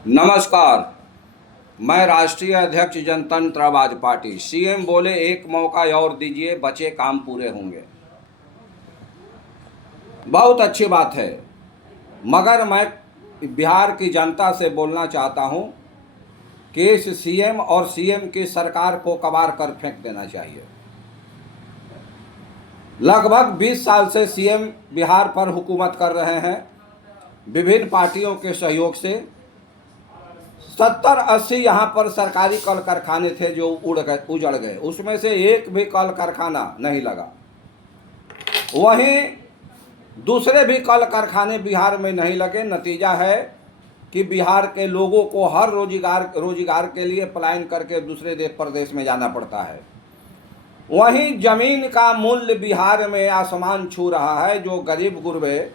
नमस्कार। मैं राष्ट्रीय अध्यक्ष जनतंत्रवाद पार्टी। सीएम बोले एक मौका और दीजिए, बचे काम पूरे होंगे। बहुत अच्छी बात है, मगर मैं बिहार की जनता से बोलना चाहता हूं कि इस सीएम और सीएम की सरकार को कबाड़ कर फेंक देना चाहिए। लगभग 20 साल से सीएम बिहार पर हुकूमत कर रहे हैं। विभिन्न पार्टियों के सहयोग से 70-80 यहाँ पर सरकारी कल कारखाने थे जो उजड़ गए। उसमें से एक भी कल कारखाना नहीं लगा। वहीं दूसरे भी कल कारखाने बिहार में नहीं लगे। नतीजा है कि बिहार के लोगों को हर रोजगार के लिए पलायन करके दूसरे देश प्रदेश में जाना पड़ता है। वहीं जमीन का मूल्य बिहार में आसमान छू रहा है। जो गरीब गुरबे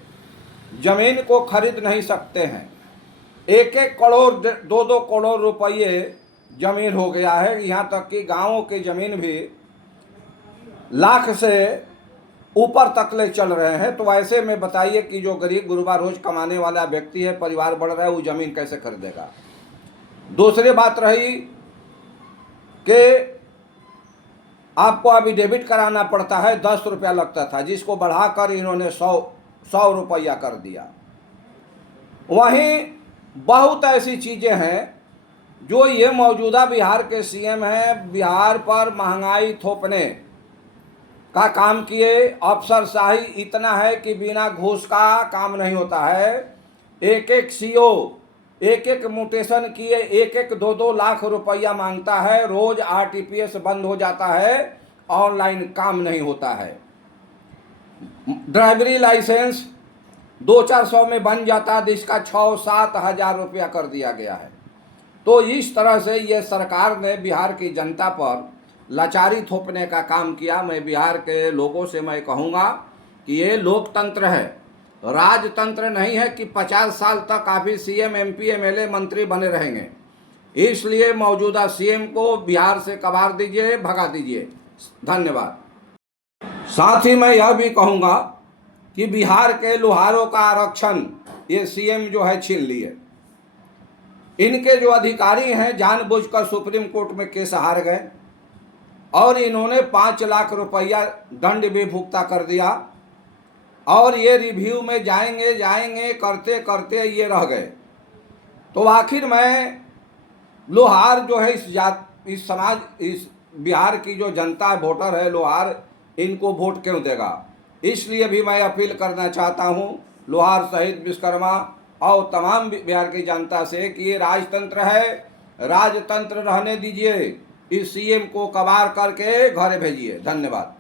जमीन को खरीद नहीं सकते हैं, 1-1 करोड़ 2-2 करोड़ रुपये जमीन हो गया है। यहाँ तक कि गांवों की जमीन भी लाख से ऊपर तक ले चल रहे हैं। तो ऐसे में बताइए कि जो गरीब गुरबा रोज कमाने वाला व्यक्ति है, परिवार बढ़ रहा है, वो जमीन कैसे खरीदेगा। दूसरी बात रही कि आपको अभी डेबिट कराना पड़ता है, 10 रुपया लगता था, जिसको बढ़ाकर इन्होंने 100 रुपया कर दिया। वहीं बहुत ऐसी चीज़ें हैं जो ये मौजूदा बिहार के सीएम हैं, बिहार पर महंगाई थोपने का काम किए। अफसरशाही इतना है कि बिना घूस का काम नहीं होता है। एक सीओ एक म्यूटेशन किए 2-2 लाख रुपया मांगता है। रोज आरटीपीएस बंद हो जाता है, ऑनलाइन काम नहीं होता है। ड्राइवरी लाइसेंस 200-400 में बन जाता है, जिसका 6-7 हज़ार रुपया कर दिया गया है। तो इस तरह से ये सरकार ने बिहार की जनता पर लाचारी थोपने का काम किया। मैं बिहार के लोगों से मैं कहूँगा कि ये लोकतंत्र है, राजतंत्र नहीं है कि 50 साल तक आप ही सीएम एमपी एमएलए मंत्री बने रहेंगे। इसलिए मौजूदा सीएम को बिहार से कबाड़ दीजिए, भगा दीजिए। धन्यवाद। साथ ही मैं यह भी कहूँगा कि बिहार के लोहारों का आरक्षण ये सीएम जो है छीन लिए। इनके जो अधिकारी हैं जानबूझकर सुप्रीम कोर्ट में केस हार गए और इन्होंने 5 लाख रुपया दंड भी भुगता कर दिया। और ये रिव्यू में जाएंगे करते करते ये रह गए। तो आखिर में लोहार जो है इस समाज, इस बिहार की जो जनता वोटर है लोहार, इनको वोट क्यों देगा। इसलिए भी मैं अपील करना चाहता हूं लोहार सहित विश्वकर्मा और तमाम बिहार की जनता से कि ये राजतंत्र है, राजतंत्र रहने दीजिए। इस सीएम को कबाड़ करके घर भेजिए। धन्यवाद।